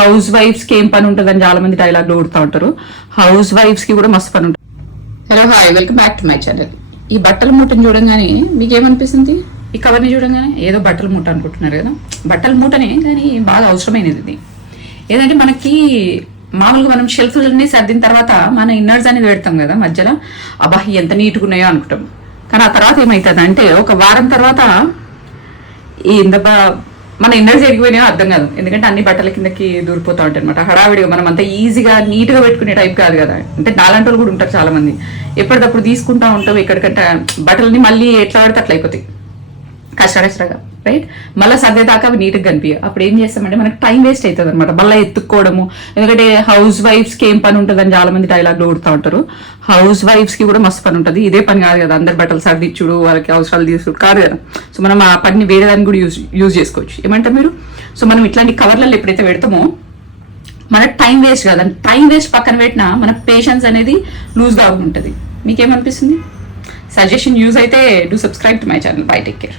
House wives కి ఏం పని ఉంటుందని చాలా మంది డైలాగ్లో కొడుతూ ఉంటారు. హౌస్ వైఫ్స్ కి కూడా మస్తు పని ఉంటుంది. Hello hi, welcome back to my channel. ఈ బట్టల మూటని చూడంగానే మీకేమనిపిస్తుంది? ఈ కవర్ని చూడంగానే ఏదో బట్టల మూట అనుకుంటున్నారు కదా. బట్టల మూటనే, కానీ బాగా అవసరమైనది ఇది. ఏదంటే మనకి మామూలుగా మనం షెల్ఫ్లన్నీ సర్దిన తర్వాత మన ఇన్నర్స్ అనేది పెడతాం కదా మధ్యలో. అబ్బా ఎంత నీట్గా ఉన్నాయో అనుకుంటాం. కానీ ఆ తర్వాత ఏమవుతుంది అంటే ఒక వారం తర్వాత మన ఇన్నర్స్ ఎగిపోయినాయో అర్థం కాదు. ఎందుకంటే అన్ని బట్టల కిందకి దూరిపోతూ ఉంటాయి అనమాట. హడావిడిగా మనం అంతా ఈజీగా నీట్గా పెట్టుకునే టైప్ కాదు కదా. అంటే నాలాంటి వాళ్ళు కూడా ఉంటారు చాలా మంది. ఎప్పటికప్పుడు తీసుకుంటా ఉంటాం. ఎక్కడికంటే బట్టలని మళ్ళీ ఎట్లా పడితే అట్లా అయిపోతాయి కష్టగా, రైట్? మళ్ళీ సర్దేదాకా అవి నీట్గా కనిపించవు. అప్పుడు ఏం చేస్తామంటే మనకి టైం వేస్ట్ అవుతుంది అనమాట, మళ్ళీ ఎత్తుక్కోవడము. ఎందుకంటే హౌస్ వైఫ్స్కి ఏం పని ఉంటుందని చాలా మంది డైలాగ్లో కొడుతూ ఉంటారు. హౌస్ వైఫ్స్కి కూడా మస్తు పని ఉంటుంది. ఇదే పని కాదు కదా, అందరి బట్టలు సర్దిచ్చుడు, వాళ్ళకి అవసరాలు తీసుడు కాదు కదా. సో మనం ఆ పనిని వేరే దాన్ని కూడా యూజ్ చేసుకోవచ్చు. ఏమంటారు మీరు? సో మనం ఇట్లాంటి కవర్లలో ఎప్పుడైతే పెడతామో మన టైం వేస్ట్ కాదు. టైం వేస్ట్ పక్కన పెట్టినా మన పేషెన్స్ అనేది లూజ్గా ఉంటుంది. మీకేమనిపిస్తుంది? సజెషన్ యూజ్ అయితే do subscribe to my channel. By, take care.